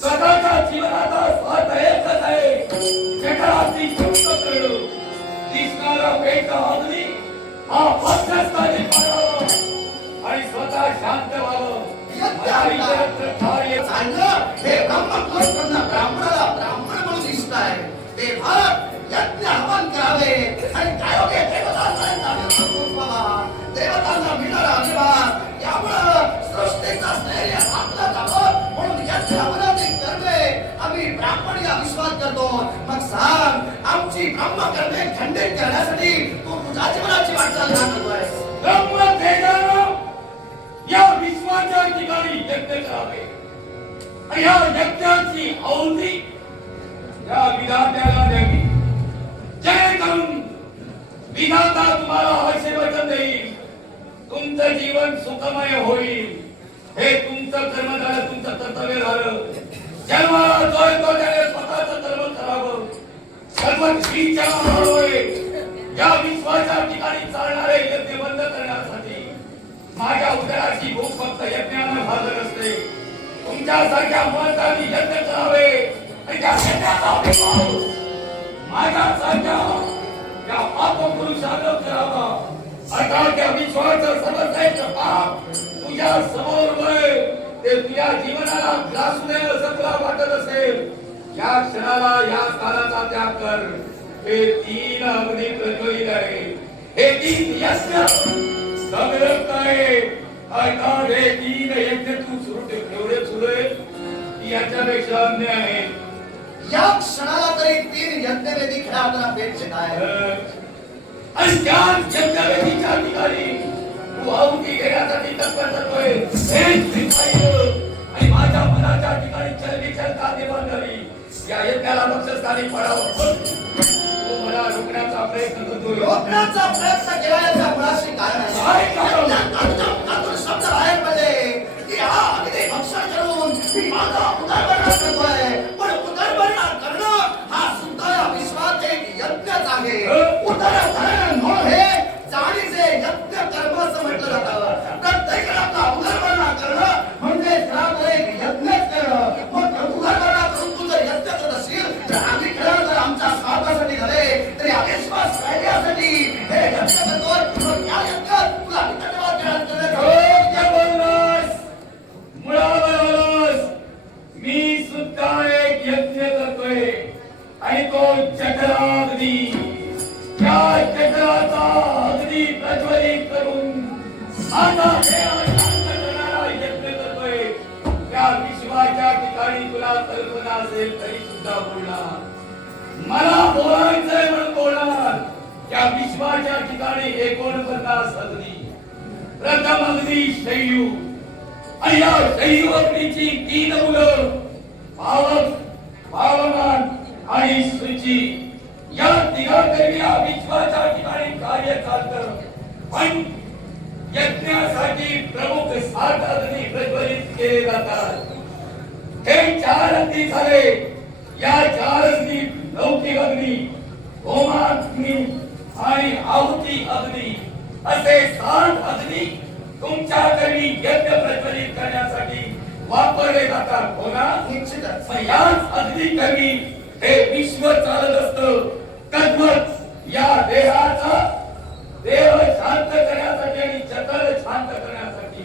स्वतःच्या जीवनाचा स्वार्थ एकच आहे, जगाची मुक्त करणं. दिसणारा वेग अग्नी हा पक्षस्थानी पाडावा आणि स्वतः शांत व्हावं. हे ब्राह्मणाला ब्राह्मण म्हणून दिसत आहे. ते भारत यज्ञ हवन करावे आणि कायोगे देवतांना मिळणारा अभिमान यामुळं सृष्टीचा स्नेह आपला जावं म्हणून यज्ञ हवनाचे करणे आम्ही ब्राह्मण या विश्वास करतो. मग सांग, आमची ब्रह्म कर्मे खंडित करण्यासाठी तू तुझ्या जीवनाची वाटचाल करतोय. ब्रह्मतेजानं या विश्वाच्या ठिकाणी यज्ञ करावे आणि या यज्ञाची आहुती या विधात्याला द्यावी, जेणेकरून विधाता तुम्हाला असे वचन देईल, तुमचं जीवन सुखमय होईल. हे तुमचं कर्म झालं, तुमचं कर्तव्य झालं. जन्माला जो येतो त्याने स्वतःचं कर्म करावं. सर्वस्वीच्या या विश्वाच्या ठिकाणी चालणारे यज्ञ बंद करण्यासाठी माझ्या उदराची भूक फक्त यज्ञानं भागत असते. तुमच्यासारख्या महत्वाची यज्ञ करावे आणि त्या यज्ञाचा अभिमान माझ्यासारख्या त्या पापपुरुषानं करावा. अर्थात त्या विश्वाचं सर्वश्रेष्ठ पाप तुझ्या समोर ते तुझ्या जीवनाला ग्रासू नये असं तुला वाटत असेल, या क्षणाला या काळाचा त्याग कर. हे 3 अग्नी प्रज्वलित आहे, हे 3 यज्ञ समरत आहे. अर्थात हे 3 यज्ञ तू सुरू ठेव. एवढे सुरू आहे की याच्यापेक्षा अन्य आहे. या क्षणाला तरी 3 यज्ञवेदी खेळाडूंना भेट देत आहे. आणि त्या यज्ञवेदीच्या ठिकाणी तू आहुती देण्यासाठी तत्पर करतोय. आणि माझ्या मनाच्या ठिकाणी चलबिचल का निर्माण झाली, या यज्ञाला पक्षस्थानी पडावं. तू मला रोखण्याचा प्रयत्न करतोय. रोखण्याचा प्रयत्न केल्याच्या मुळाशी कारण शब्द बाहेर पडले की हा अगदी भक्षण करून मी माझा उदरभरण करतोय. पण उदरभरण करणं हा सुद्धा या विश्वाचे यज्ञच आहे. उदरभरण म्हणून हे जाणीचे यज्ञ कर्म असं म्हटलं जातं. प्रत्येकाला आपला उदरभरण करणं म्हणजे त्याला एक यज्ञच करणं. मग उदरभरण करून तू जर यज्ञ करत असेल तर आम्ही खेळ जर आमच्या स्वार्थासाठी झाले तरी अविश्वास काढण्यासाठी हे यज्ञ करतोय. या यज्ञात तुला आता देव शांत करणारा यज्ञ करतोय. त्या विश्वाच्या ठिकाणी तुला कल्पना असेल तरी सुद्धा बोलणार. मला बोलायचंय म्हणून बोलणार. त्या विश्वाच्या ठिकाणी 49 अग्नी, प्रथम अग्नी शैयू, आणि या शैयू अग्नीची 3 मुलं, पावक, पावमान आणि शुची. या तिघांकडे या विश्वाच्या ठिकाणी कार्य चालतं. पण यज्ञासाठी प्रमुख 7 अग्नी प्रज्वलित केले जातात. हे 4 अग्नी झाले. या 4 अग्नी लौकिक अग्नी, होमाग्नी आणि आहुती अग्नी असे 7 अग्नी तुमच्याकडे यज्ञ प्रज्वलित करण्यासाठी वापरले जातात. हो ना? निश्चितच. मग याच अग्नीकरवी हे विश्व चालत असतं. तद्वत या देहाचा देह शांत करण्यासाठी आणि जगत शांत करण्यासाठी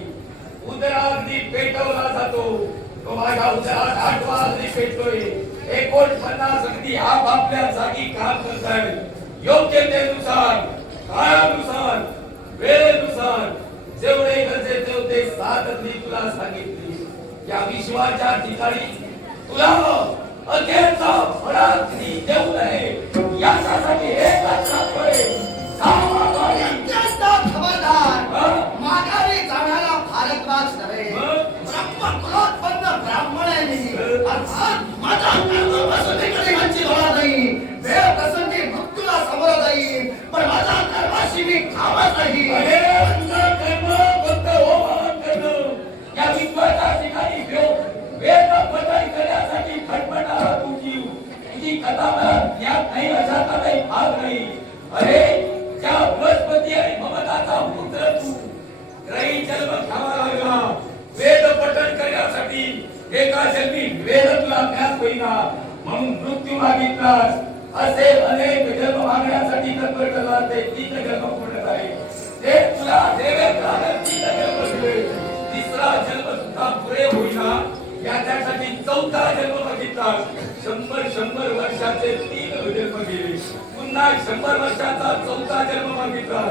उदराग्नी पेटवला जातो. तो माझ्या उदरात 8वा अग्नी पेटतोय. 49 अग्नी आपापल्या जागी काम करतायत. योग्यतेनुसार, काळानुसार, वेळेनुसार जेवढे गरजेचे होते 7 अग्नी तुला सांगितली. या विश्वाच्या ठिकाणी तुला अखेरचा फळाग्नी देऊ नये यासाठी एकच राहतोय. अत्यंत खबरदार. माघारी जाणारा भारद्वाज नव्हे, ब्रह्मकुलोत्पन्न ब्राह्मण आहे मी. अर्थात माझा कर्मप्रसंगी ह्यांची डोळा नाही. वेळ प्रसंगी मृत्यूला समोर जाईल, पण माझा कर्माशी मी थांबत नाही. कर्म फक्त होमान करणं. या विश्वाच्या ठिकाणी वेद पठण करण्यासाठी खटपटाला तू जीव. तुझी कथा मला ज्ञात नाही अशाचा काही भाग नाही. अरे त्या बृहस्पती आणि ममताचा पुत्र तू ग्रही जन्म घ्यावा लागला. वेद पठण करण्यासाठी एका जन्मी वेद तुला ज्ञात होईना म्हणून मृत्यू मागितलास. असे अनेक जन्म मागण्यासाठी तत्पर केला. ते 3 जन्म पूर्ण झाले. ते तुला देवेंद्राने 3 जन्म दिले. 3रा जन्म सुद्धा पुरे होईना. याच्यासाठी 4था जन्म मागितलास. 100 वर्षाचे 3 जन्म गेले. पुन्हा 100 वर्षाचा 4था जन्म मागितला.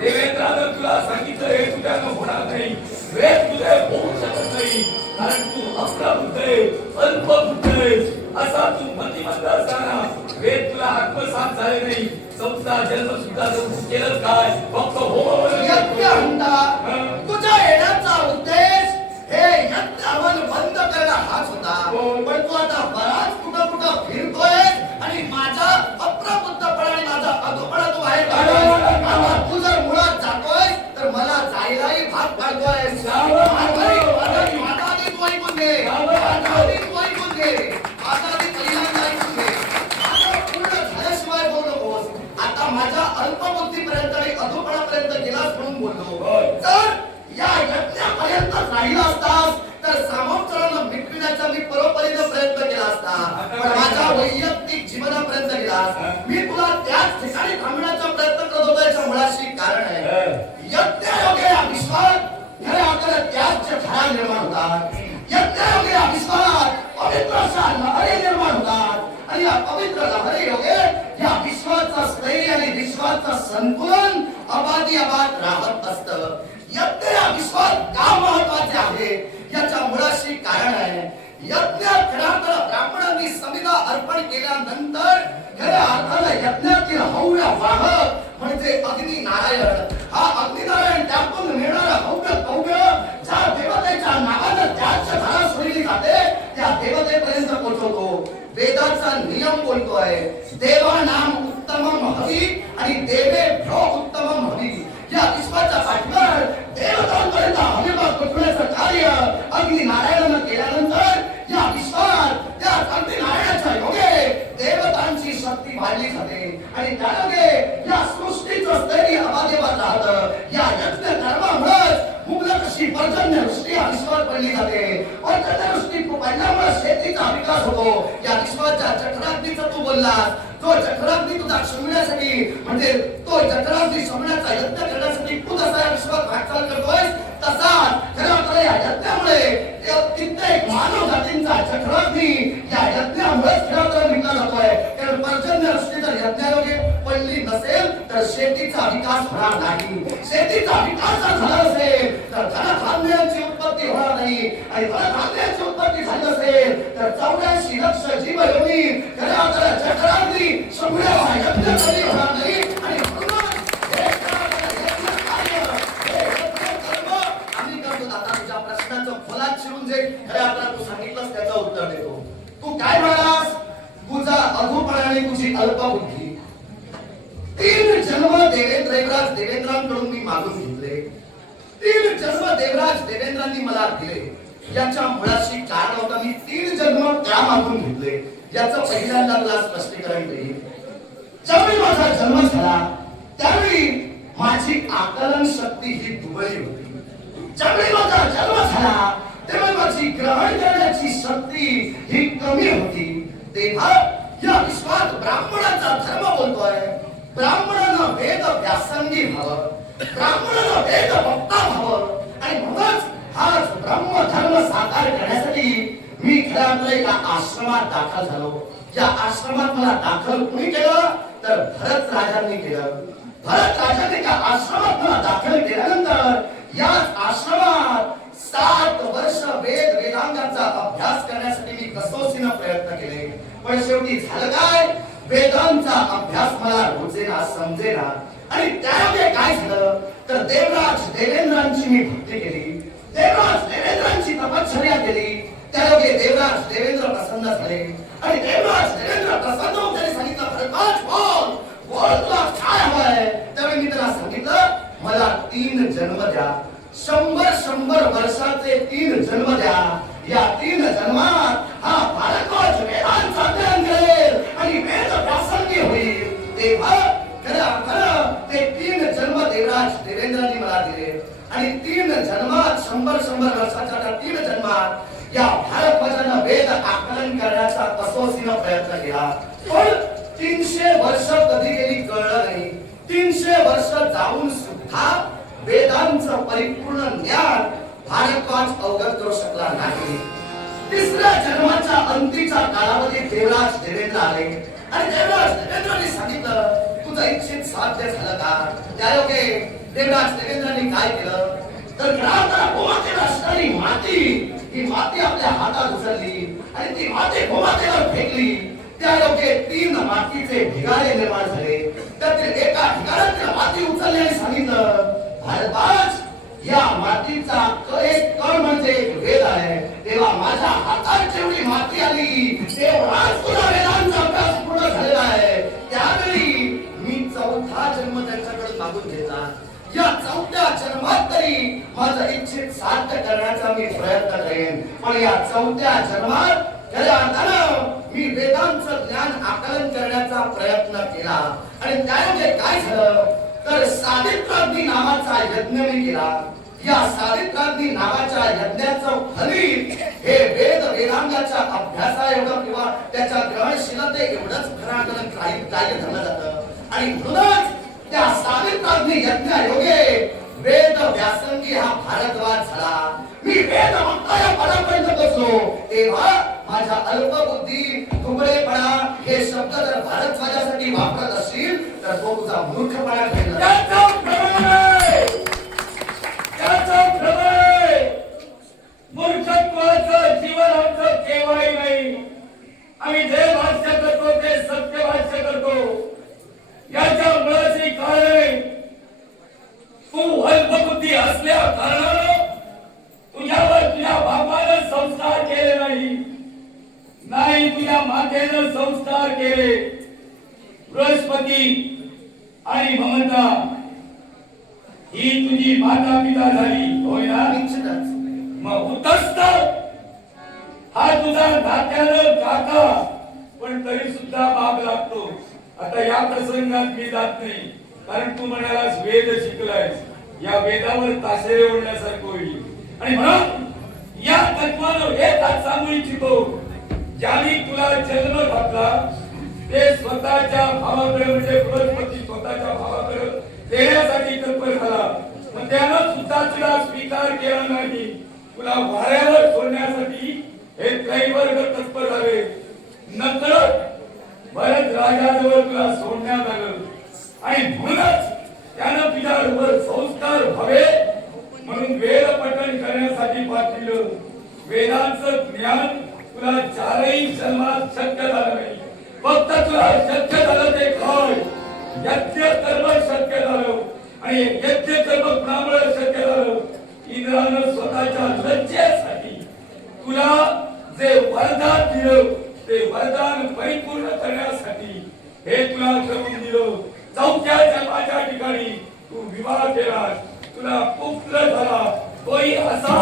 देवेंद्रानं तुला सांगितलं हे तुझ्यानं होणार नाही. वेद तुझे होऊ शकत नाही कारण तू अप्रबुद्ध आहे, अल्पबुद्ध आहे. असा तू मतिमंद असताना वेद तुला आत्मसात झाले नाही. 4था जन्म सुद्धा तू केलं काय? फक्त हो तुझ्या येण्याचा उद्देश हे यज्ञ हवन बंद करणं हाच होता. पण तू आता बराच कुठं फिरतोय आणि माझा अप्रबुद्धपणा आणि माझा अधोपणा तू बाहेर काढतोय. आता तू जर मुळात जातोय तर मला जायलाही भाग पाडतोय. माझा आधी तू ऐकून घे. माझा आधी तू ऐकून घे. माझा आधी पहिल्यांदा ऐकून घे. माझं पूर्ण झाल्याशिवाय बोलू नकोस. आता माझ्या अल्पबुद्धीपर्यंत आणि अधोपणापर्यंत गेलास म्हणून बोललो. तर या यज्ञापर्यंत राहिला असतास तर सामोपचारांना मिटविण्याचा मी परोपरीने प्रयत्न केला असता. पण माझ्या वैयक्तिक जीवनापर्यंत गेलास. मी तुला त्याच ठिकाणी थांबण्याचा प्रयत्न करत होतो. याच्या मुळाशी कारण आहे यज्ञयोगे या विश्वात खऱ्या अर्थाने त्याच छाया निर्माण होतात. यज्ञयोगे या विश्वात पवित्र अशा लहरी निर्माण होतात आणि या पवित्र लहरी योगे या विश्वाचा स्थैर्य आणि विश्वाचं संतुलन अबादी अबाद राहत असतं. यज्ञ या विश्वात का महत्वाचे आहे याच्या मुळाशी कारण आहे. यज्ञ खऱ्या ब्राह्मणांनी समिधा अर्पण केल्यानंतर खऱ्या अर्थाने यज्ञातील हव्य वाहक म्हणजे अग्नी नारायण, हा अग्नी नारायण त्यातून मिळणारा हव्य कव्य ज्या देवतेच्या नावानं त्याच घरात सोडली जाते त्या देवतेपर्यंत पोहोचवतो. वेदाचा नियम बोलतोय देवानाम उत्तमम हवी आणि देवेभ्यो उत्तमम हवी. या विश्वाच्या पाठीवर देवतांपर्यंत हविभाग पोचवण्याचं कार्य अग्नी नारायणानं केल्यानंतर या विश्वात त्या अग्नी नारायणाच्या योगे देवतांची शक्ती वाढली जाते आणि त्या योगे या सृष्टीचं स्थैर्य अबाधेवर राहतं. या यज्ञ कर्मामुळेच मुबलक अशी पर्जन्यवृष्टी या विश्वात पडली जाते. पर्जन्यवृष्टी पडल्यामुळे शेतीचा विकास होतो. या विश्वाच्या जठराग्नीचं तू बोललास. तो जठराग्नी तुझा शमण्यासाठी म्हणजे तो जठराग्नी शमण्याचा यज्ञ करण्यासाठी तू जसा या विश्वात वाटचाल करतोय तसाच खऱ्या अर्थाने या यज्ञामुळे कित्येक मानव जातींचा जठराग्नी या यज्ञामुळेच खऱ्या अर्थाने मिटला जातोय. कारण पर्जन्यवृष्टी जर यज्ञायोगे पडली नसेल तर शेतीचा विकास होणार नाही. शेतीचा विकास जर झाला नसेल तर धनधान्याची उत्पत्ती होणार नाही. आणि धनधान्याची उत्पत्ती झाली असेल तर 84 लक्ष जीवयोनी खऱ्या अर्थाने चक्रांती शंभूया यज्ञ कधी होणार नाही. आणि म्हणूनच हे यज्ञ कार्य, हे यज्ञ कर्म आम्ही करतो. आता तुझ्या प्रश्नाचं फलात शिरून जे खऱ्या अर्थाने तू सांगितलंस त्याचं उत्तर देतो. तू काय म्हणालास? तुझा अधूपणा आणि तुझी अल्पबुद्धी. 3 जन्म देवेंद्रराज देवेंद्रांकडून मी मागून घेतले. 3 जन्म देवराज देवेंद्रांनी मला दिले. याच्या मुळाशी कारण होता मी 3 जन्म का मागून घेतले याचं पहिल्यांदा तुला स्पष्टीकरण देईन. ज्यावेळी माझा जन्म झाला त्यावेळी माझी आकलन शक्ती ही दुबळी होती. ज्यावेळी माझा जन्म झाला तेव्हा माझी ग्रहण करण्याची शक्ती ही कमी होती. तेव्हा या विश्वात ब्राह्मणाचा धर्म बोलतोय. ब्राह्मणानं वेद व्यासंगी व्हावं, ब्राह्मणानं वेद वक्ता व्हावं. आणि म्हणूनच हाच ब्रह्म धर्म साकार करण्यासाठी मी खऱ्या अर्थाने एका आश्रमात दाखल झालो. या आश्रमात मला दाखल कोणी केलं तर भरत राजांनी केलं. भरत राजांनी त्या आश्रमात मला दाखल केल्यानंतर याच आश्रमात 7 वर्ष वेद वेदांगाचा अभ्यास करण्यासाठी मी कसोशीनं प्रयत्न केले. पण शेवटी झालं काय? वेदांचा अभ्यास मला रोजेना समजेना. आणि त्यामुळे काय झालं तर देवराज देवेंद्रांची मी भक्ती केली, देवराज देवेंद्रांची तपश्चर्या केली. त्यामुळे देवराज देवेंद्र प्रसन्न झाले. आणि देवराज देवेंद्र प्रसन्न होऊन त्यांनी सांगितलं भरतराज बोल बोल तुला काय हवंय. त्यावेळी मी त्याला सांगितलं मला 3 जन्म द्या. 100 वर्षाचे 3 जन्म द्या. या 3 जन्मात हा भारतवर्ष वेदांचा अध्ययन करेल आणि वेद व्यासंगी होईल. तेव्हा खरं ते 3 जन्म देवराज देवेंद्रांनी मला दिले. आणि 3 जन्मात 100 वर्षाच्या त्या 3 जन्मात या भारतवर्षानं वेद आकलन करण्याचा कसोशीनं प्रयत्न केला. पण 300 वर्ष कधी गेली कळलं नाही. 300 वर्ष जाऊन सुद्धा वेदांचं परिपूर्ण ज्ञान भारतवाज अवगत करू शकला नाही. 3ऱ्या जन्माच्या अंतीचा कालावधी देवराज देवेंद्र आले. आणि देवराज देवेंद्रांनी सांगितलं तुझं इच्छित साध्य झालं का? त्यायोगे देवराज देवेंद्रांनी काय केलं तर गोमातेला असणारी माती ही माती आपल्या हातात उचलली आणि ती माती गोमातेवर फेकली. त्यायोगे 3 मातीचे ढिगारे निर्माण झाले. त्यातील एका ढिगाऱ्यातील माती उचलली आणि सांगितलं भारतवाज या मातीचा एक कण म्हणजे वेद आहे. तेव्हा माझ्या हातात जेवढी माती आली तेवढाच तुला वेदांचा अभ्यास पूर्ण झालेला आहे. त्यावेळी मी 4था जन्म त्यांच्याकडून मागून घेतला. या 4थ्या जन्मात तरी माझं इच्छित साध्य करण्याचा मी प्रयत्न करेन. पण या 4थ्या जन्मात खऱ्या अर्थानं मी वेदांचं ज्ञान आकलन करण्याचा प्रयत्न केला. आणि त्यामुळे काय झालं तर सावित्राग्नी नावाचा यज्ञ मी केला. या सावित्राग्नी नावाच्या यज्ञाचं फलित हे वेद वेदांगाच्या अभ्यासा एवढं किंवा त्याच्या ग्रहणशीलते एवढंच खरं अर्थानं ग्राह्य धरलं जातं. आणि म्हणूनच त्या सावित्राग्नी यज्ञायोगे वेद व्यासंगी हा भारतवाज झाला. मी वेद वक्ता या पदापर्यंत पोहोचलो. तेव्हा माझ्या अल्पबुद्धी दुबळेपणा हे शब्द जर भारतवाजासाठी वापरत असतील तर तो तुझा मूर्खपणा ठरला. मूर्खत्वाचं जीवन आमचं केव्हाही नाही. आम्ही जे भाष्य करतो ते सत्य भाष्य करतो. याच्या मुळाची कारण तू अल्पबुद्धी असल्या कारणानं तुझ्यावर तुझ्या बापानं संस्कार केले नाही, तुझ्या मातेनं संस्कार केले. बृहस्पती आणि ममता ही तुझी माता पिता झाली होय ना? मग उतस्त हा तुझा दात्यानं काका पण तरी सुद्धा बाप लागतो. आता या प्रसंगात मी जात नाही कारण तू म्हणालास वेद शिकलायस. या वेदावर ताशेरे ओढण्यासारखं होईल. आणि म्हणून या तत्वानं एक आज सांगू इच्छितो ज्याने तुला जन्म घातला ते स्वतःच्या भावाकडे म्हणजे बृहस्पती स्वतःच्या भावाकडे देण्यासाठी तत्पर झाला. पण त्यानं सुद्धा तुला स्वीकार केला नाही. तुला वाऱ्यावर सोडण्यासाठी हे त्रैवर्ग तत्पर झाले. नंतर भरत राजाजवळ तुला सोडण्यात आलं. आणि म्हणूनच त्यानं तुझ्यावर संस्कार व्हावे म्हणून वेद दिलं वेदांचं ज्ञान तुला चारही जन्मात शक्य झालं नाही फक्त तुला शक्य झालं ते काय यज्ञ कर्म शक्य झालं आणि यज्ञ कर्म कुणामुळे शक्य झालं इंद्रानं स्वतःच्या लज्जेसाठी तुला जे वरदान दिलं ते वरदान परिपूर्ण करण्यासाठी हे तुला करून दिलं चौथ्या जन्माच्या ठिकाणी तू विवाह केलास तुला पुत्र झाला तोही असा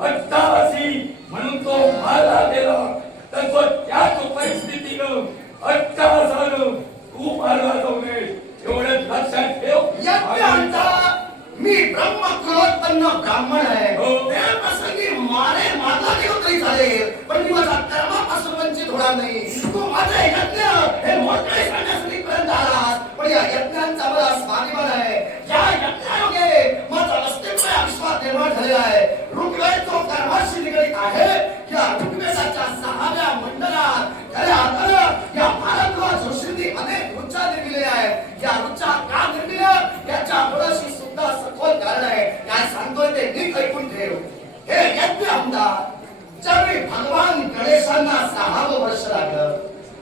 अट्टाहासी म्हणून तो मारला गेला तर तो त्याच परिस्थितीनं अट्टाहासानं तू मारला जाऊ नये एवढं लक्षात ठेव यज्ञांचा मी ब्रह्मकुलोत्पन्न ब्राह्मण आहे हो. त्या प्रसंगी मारला गेलो तरी चालेल पण मी माझ्या कर्मापासून वंचित होणार नाही तू माझे यज्ञ हे मोठे करण्यासाठी पर्यंत आलास पण या यज्ञांचा मला स्वाभिमान आहे या यज्ञायोगे माझा अस्तित्व या विश्वात निर्माण झालेला आहे ऋग्वेद जो कर्माशी निगडित आहे या ऋग्वेदाच्या 6व्या मंडलात खऱ्या अर्थानं या भारतवर्ष जोशींनी अनेक ऋचा निर्मिल्या आहेत या ऋचा का निर्मिल्या याच्या मुळाशी सुद्धा सखोल कारण आहे काय सांगतोय ते नीट ऐकून ठेव हे यज्ञ आमदार ज्यावेळी भगवान गणेशांना 6वं वर्ष लागलं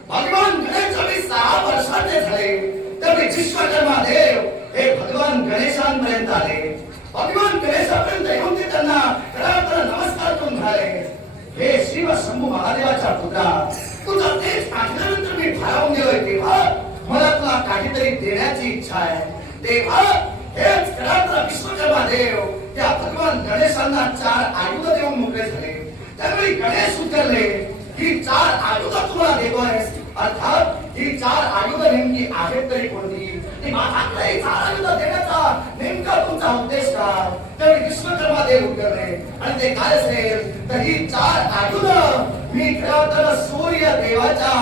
भगवान गणेश ज्यावेळी 6 वर्षाचे झाले त्यावेळी विश्वकर्मा देव हे भगवान गणेशांपर्यंत आले भगवान गणेशापर्यंत येऊन ते त्यांना खरा नमस्कार करून झाले हे शिव शंभू महादेवाच्या पुत्रा तुझा तेच ऐकल्यानंतर मी भारावून गेलोय तेव्हा मला तुला काहीतरी देण्याची इच्छा आहे तेव्हा हेच खरा विश्वकर्मा देव त्या भगवान गणेशांना 4 आयुध देऊन मोकळे झाले त्यावेळी गणेश उतरले ही 4 आयुध तुला देतोयस अर्थात ही 4 आयुध नेमकी आहेत तरी कोणती ती माझ्याकडे 4 आयुध देण्याचा नेमका तुमचा उद्देश काय त्यावेळी विश्वकर्मा देव उतरले आणि ते काय असेल तर ही 4 आयुध मी खऱ्या अर्थानं सूर्य देवाच्या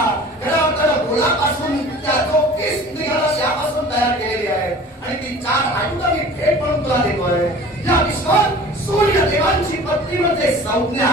खऱ्या अर्थानं गोलापासून त्या जो 30 निघाला त्यापासून तयार केलेली आहे आणि ती 4 आयुध मी भेट म्हणून तुला देतोय या विश्वात सूर्य देवांची पत्नी म्हणजे संज्ञा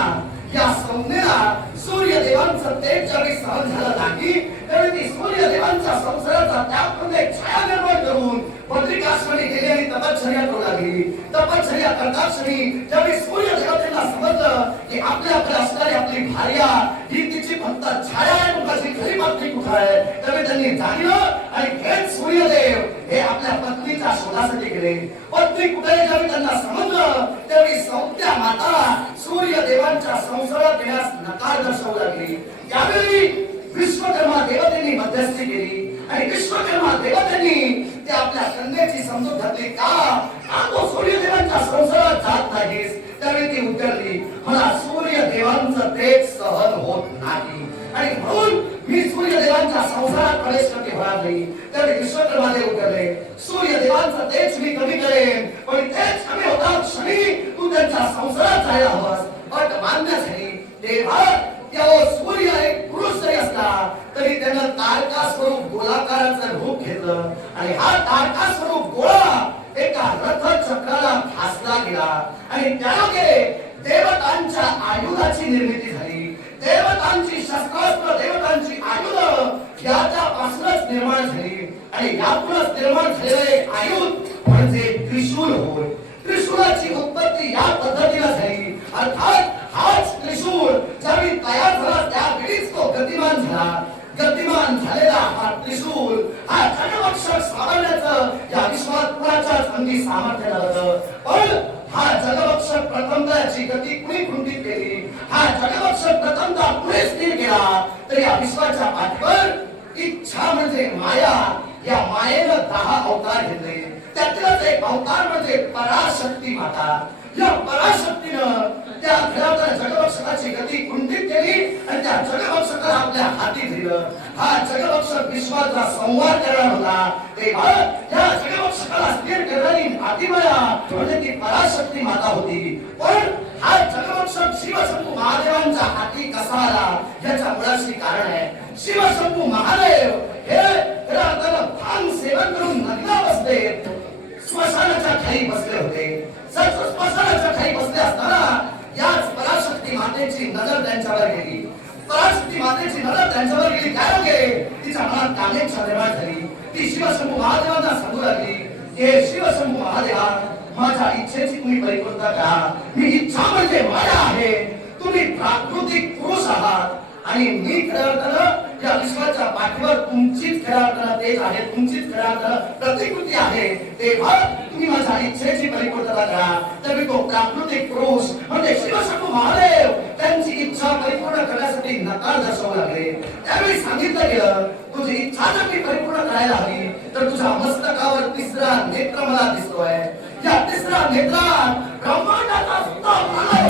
या संज्ञेला सूर्य देवांचं तेज ज्यावेळी सहन झालं नाही त्यावेळी ती सूर्य देवांच्या संसाराचा त्यामध्ये छाया निर्माण करून बद्रिकाश्रमी गेली आणि तपश्चर्या करू लागली तपश्चर्या करताक्षणी ज्यावेळी सूर्य देवतेला समजलं की आपल्याकडे असणारी आपली भार्या ही तिची फक्त छाया आहे कुठाची खरी पत्नी कुठं आहे त्यावेळी त्यांनी जाणलं आणि हेच सूर्यदेव हे आपल्या पत्नीच्या शोधासाठी गेले पत्नी कुठे ज्यावेळी त्यांना समजलं त्यावेळी संज्ञा माता सूर्य देवांच्या संसारात येण्यास नकार दर्शवू लागली यावेळी विश्वकर्मा देवतेने मध्यस्थी केली आणि विश्वकर्मा देवतेने ते आपल्या कन्येची समजूत घातली का तो सूर्यदेवांच्या संसारात जात नाहीस त्यावेळी ती उतरली मला सूर्यदेवांचं तेज सहन होत नाही आणि म्हणून मी सूर्यदेवांच्या संसारात प्रवेश करते होणार नाही त्यावेळी विश्वकर्मा देव उतरले सूर्यदेवांचं तेज मी कमी करेन पण तेज कमी होता क्षणी तू त्यांच्या संसारात जायला हवास अट मान्य झाली तेव्हा त्या सूर्य एक पुरुष जरी असला तरी त्यानं तारका स्वरूप गोलाकाराचं रूप घेतलं आणि हा तारका स्वरूप गोळा एका रथ चक्राला फासला गेला आणि त्यायोगे देवतांच्या आयुधाची निर्मिती झाली देवतांची शस्त्रास्त्र देवतांची आयुध याच्यापासूनच निर्माण झाली आणि यातूनच निर्माण झालेले आयुध म्हणजे त्रिशूल होय त्रिशूलाची उत्पत्ती या पद्धतीने झाली अर्थात हाच त्रिशूल ज्यावेळी तयार झाला त्यावेळीच तो गतिमान झाला गतिमान झालेला हा त्रिशूल हा जगभक्षक सावरण्याचं या विश्वात कुणाच्याच अंगी सामर्थ्य नव्हतं पण हा जगभक्षक प्रथमतः याची गती कुणी खुंटीत केली हा जगभक्षक प्रथमतः पुढे स्थिर केला तर या विश्वाच्या पाठीवर इच्छा म्हणजे माया या मायेनं 10 अवतार घेतले त्यातलाच एक अवतार म्हणजे पराशक्ती माता या पराशक्तीनं त्या खऱ्या जगभक्षकाची गती कुंठित केली आणि त्या जगभक्षकाला आपल्या हाती दिलं हा जगभक्षक विश्वाचा संवाद करणार होता तेव्हा या जगभक्षकाला स्थिर करणारी आदिमाया म्हणजे ती पराशक्ती माता होती पण हा जगभक्षक शिवशंभू महादेवांच्या हाती कसा आला याच्या मुळाशी कारण आहे शिवशंभू महादेव हे खऱ्या अर्थानं भांग सेवन करून नदीला बसले स्मशानाच्या खाली बसले होते स्मशानाच्या खाली बसले असताना याच पराशक्ती मातेची नजर त्यांच्यावर गेली पराशक्ती मातेची नजर त्यांच्यावर गेली काय गेले तिच्या मनात कामेच्छा निर्माण झाली ती शिवशंभू महादेवांना सांगू लागली हे शिवशंभू महादेवा माझ्या माझ्या इच्छेची तुम्ही परिपूर्णता करा. मी इच्छा म्हणजे माया आहे. तुम्ही प्राकृतिक पुरुष आहात आणि मी खऱ्या अर्थानं या विश्वाच्या पाठीवर तुमचीच खऱ्या अर्थानं तेज आहे, तुमचीच खऱ्या अर्थानं प्रतिकृती आहे. तेव्हा तुम्ही माझ्या इच्छेची परिपूर्णता करा. तर मी तो प्राकृतिक पुरुष म्हणजे शिवशंभू महादेव त्यांची इच्छा परिपूर्ण करण्यासाठी नकार दर्शवू लागले. त्यावेळी सांगितलं गेलं तुझी इच्छा जर मी परिपूर्ण करायला हवी तर तुझ्या मस्तकावर तिसरा नेत्र मला दिसतोय. या तिसऱ्या नेत्रात ब्रह्मांडाचा सुद्धा मला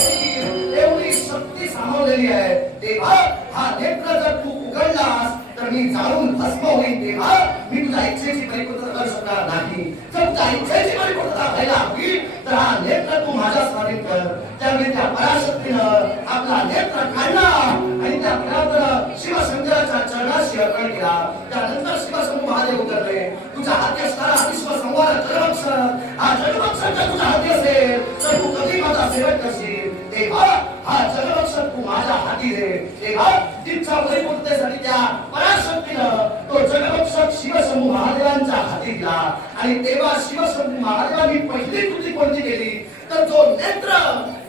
एवढी शक्ती सामावलेली आहे. तेव्हा हा नेत्र जर तू उघडलास तर मी जाळून भस्म होईल. तेव्हा मी तुझ्या इच्छेची परिपूर्णता करू शकणार नाही. जर तुझ्या इच्छेची परिपूर्णता व्हायला हवी तर हा नेत्र तू माझ्या स्वाधीन कर. त्यावेळी त्या पराशक्तीनं आपला नेत्र काढला आणि त्या प्रकारानं शिवशंकराच्या चरणाशी अर्पण केला. त्यानंतर शिवशंभू महादेव उतरले. तुझ्या हाती असणारा विश्वसंवार जगभक्षण हा जगभक्षण जर तुझ्या हाती असेल तर तू कधी माझा सेवक करशील. तेव्हा हा जगभक्षण तू माझ्या हाती दे. तेव्हा इच्छा परिपूर्णतेसाठी त्या पराशक्तीनं तो जगभक्षक शिवशंभू महादेवांच्या हाती दिला. आणि तेव्हा शिवशंभू महादेवांनी पहिली कृती कोणती केली तर जो नेत्र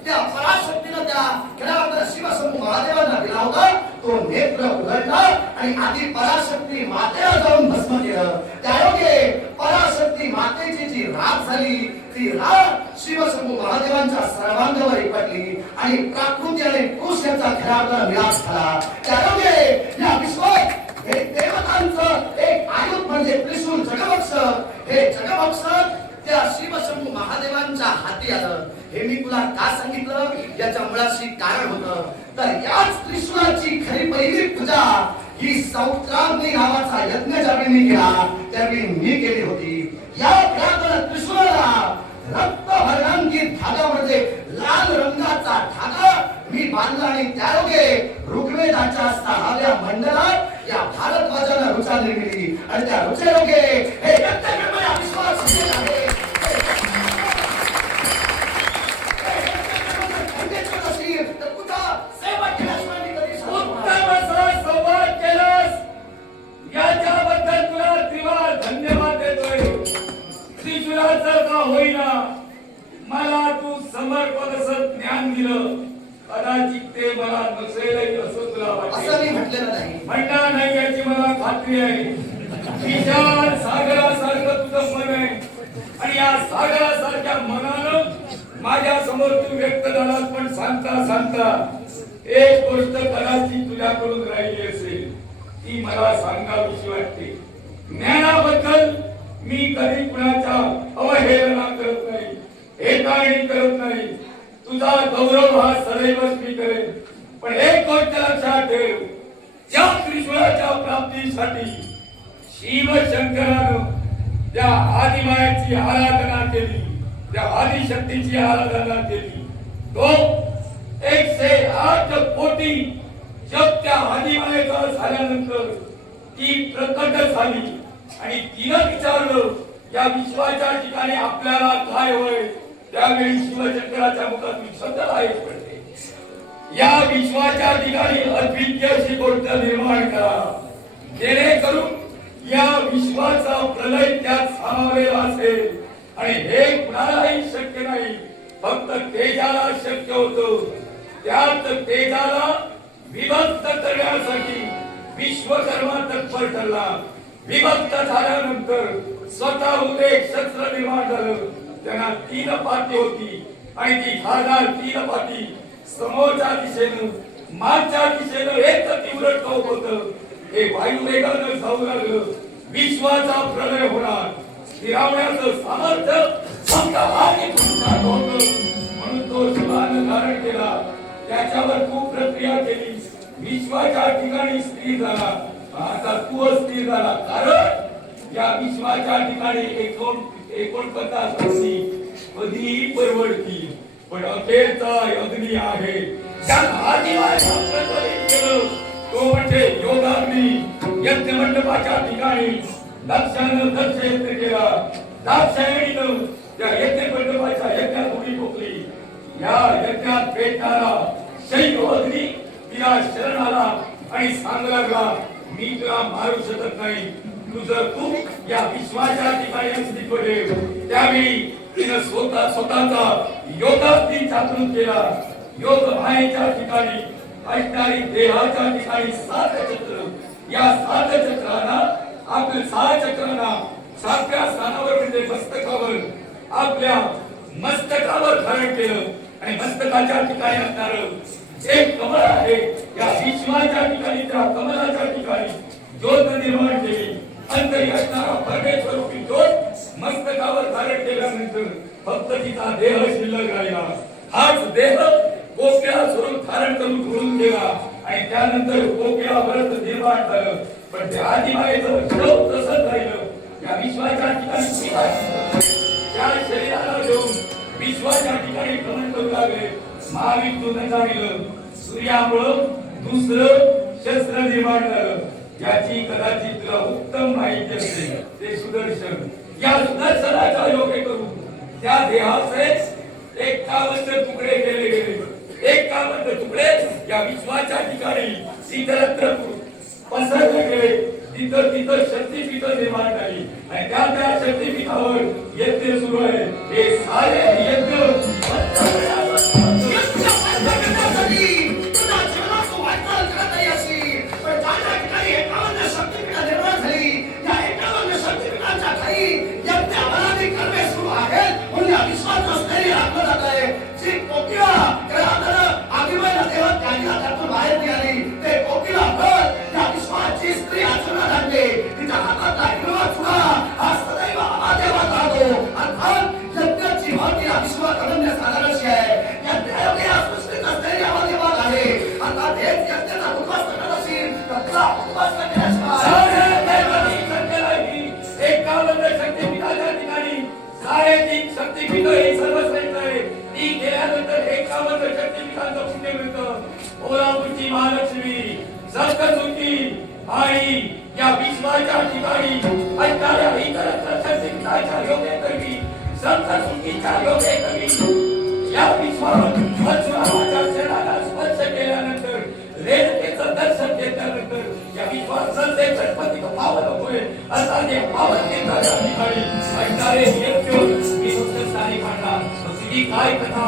त्या पराशक्तीनं त्या खेळावर शिवशंभू महादेवांना दिला होता तो नेत्र उघडला आणि आधी पराशक्ती मातेला जाऊन भस्म केलं. त्यायोगे पराशक्ती मातेची जी राख झाली ती राख शिवशंभू महादेवांच्या सर्वांगावर एकवटली आणि प्राकृती आणि पुरुष यांचा खेळावर मिलाप झाला. त्यायोगे या विश्वात हे देवतांचं एक आयुध म्हणजे त्रिशूल जगभक्षक. हे जगभक्षक त्या शिवशंभू महादेवांच्या हाती आलं. हे मी तुला का सांगितलं याच्या मुळाशी कारण होतं. तर याच त्रिशूलाची खरी पहिली पूजा ही सौत्राग्नी नावाचा यज्ञ ज्यावेळी मी केला त्यावेळी मी केली होती. या त्रिशूलाला रक्त वर्णांकित धागामध्ये लाल रंगाचा धागा मी बांधला आणि त्यायोगे ऋग्वेदाच्या 6व्या मंडलात या भारतध्वजाला रुचा निर्मिली आणि त्या रुचेयोगे हे यज्ञकर्म या विश्वास आहे. होईना मला तू समर्पक असं ज्ञान दिलं. कदाचित ते मला नसेल असं तुला असं मी म्हटलेलं नाही. म्हणणार नाही याची मला खात्री आहे. विशाल सागरासारखं तुझं मन आहे आणि या सागरासारख्या मनानं माझ्या समोर तू व्यक्त झालास. पण सांगता सांगता एक गोष्ट कदाचित तुझ्याकडून राहिली असेल ती मला सांगावीशी वाटते. ज्ञानाबद्दल मी कधी कुणाच्या अवहेलना करत नाही, हेटाळणी करत नाही. तुझा गौरव हा सदैवच मी करेन. पण एक गोष्ट लक्षात ठेव, त्या त्रिशूळाच्या प्राप्तीसाठी शिवशंकरानं त्या आदिमायाची आराधना केली, त्या आदिशक्तीची आराधना केली. तो 108 कोटी जप त्या आदिमायेचा झाल्यानंतर ती प्रकट झाली आणि तिनं विचारलं या विश्वाच्या ठिकाणी आपल्याला काय होय. त्यावेळी शिवशंकराच्या मुखातून शब्द आहेत पडले, या विश्वाच्या ठिकाणी अद्वितीय अशी गोष्ट निर्माण करा जेणेकरून या विश्वाचा प्रलय त्यात सामावलेला असेल. आणि हे कुणालाही शक्य नाही, फक्त तेजाला शक्य होतं. त्यात तेजाला विभक्त करण्यासाठी विश्वकर्मा तत्पर ठरला. विभक्त झाल्यानंतर स्वतःहून एक शस्त्र निर्माण झालं. त्यांना 3 पाती होती आणि ती धारदार 3 पाती समोरच्या दिशेनं मागच्या दिशेनं एक तीव्र टोक होतं. हे वायुवेगानं जाऊ लागलं. विश्वाचा प्रलय होणार. स्थिरावण्याचं सामर्थ्य फक्त आदिपुरुषात होतं. म्हणून तो शिवानं धारण केला. त्याच्यावर खूप प्रक्रिया केली. विश्वाच्या ठिकाणी स्थिर झाला. आता तू अस्थिर झाला. कारण या विश्वाच्या ठिकाणी 49 वर्षी कधीही परवडती. पण अखेरचा अग्नी आहे. त्यात आदिवासी प्रज्वलित केलं. तो म्हणजे योगाग्नी. यज्ञ मंडपाच्या ठिकाणी दक्षानं दक्ष यज्ञ केला. दाक्षायणीनं त्या यज्ञ मंडपाच्या यज्ञात उडी ठोकली. या यज्ञात पेटणारा शैव अग्नी तिला शरण आला आणि सांगू लागला, मी तुला मारू शकत नाही. तुझं तू या विश्वाच्या ठिकाणी अस्तित्व ठेव. त्यावेळी तिनं स्वतःचा योगास्ती जागृत केला. योग मायेच्या ठिकाणी असणारी देहाच्या ठिकाणी 7 चक्र. या 7 चक्रांना आपल्या 6 चक्रांना 7व्या स्थानावर म्हणजे मस्तकावर आपल्या मस्तकावर धारण केलं. आणि मस्तकाच्या ठिकाणी असणारं एक कमळ आहे. या विश्वाच्या ठिकाणी त्या कमलाच्या ठिकाणी ज्योत निर्माण केली. अंतरी असणारा परमेश्वरूपी ज्योत मस्तकावर धारण केल्यानंतर फक्त तिचा देह शिल्लक राहिला. हाच देह कोकिळा स्वरूप धारण करून उडून गेला. आणि त्यानंतर कोकिळा व्रत निर्माण झालं. पण त्या आदिमायेचं स्वरूप तसंच राहिलं. या विश्वाच्या ठिकाणी त्या शरीराला घेऊन विश्वाच्या ठिकाणी भ्रमण करू लागले. महाविष्णूने सांगितलं सूर्यामुळं दुसरं शस्त्र निर्माण झालं. याची कदाचित तुला उत्तम माहिती असेल. ते सुदर्शन. या सुदर्शनाचा योगे करून त्या देहाचे 51 तुकडे केले गेले. 51 तुकडे या विश्वाच्या ठिकाणी इतरत्र पसरले गेले. तिथं शक्तीपीठ निर्माण झाली. आणि त्या शक्तीपीठावर यज्ञ सुरू आहे. हे सारे यज्ञ शक्तीपीठ हे सर्वश्रेष्ठ आहे. ती गेल्यानंतर 51 शक्तीपीठांचं पुण्य मिळतं. कोल्हापूरची महालक्ष्मी, सप्तशृंगी आणि या विश्वाच्या ठिकाणी असणाऱ्या इतरत्र शक्तीपीठाच्या योगेकरवी, सप्तशृंगीच्या योगेकरवी या विश्वावर परशुरामाच्या चरणाला स्पर्श केल्यानंतर, रेणुकेचं दर्शन घेतल्यानंतर या विश्वाचं ते गणपती पावन होय. असा जे पावन केंद्राच्या ठिकाणी असणारे यज्ञ मी फक्त स्थानिक आणला. तुझी काय कथा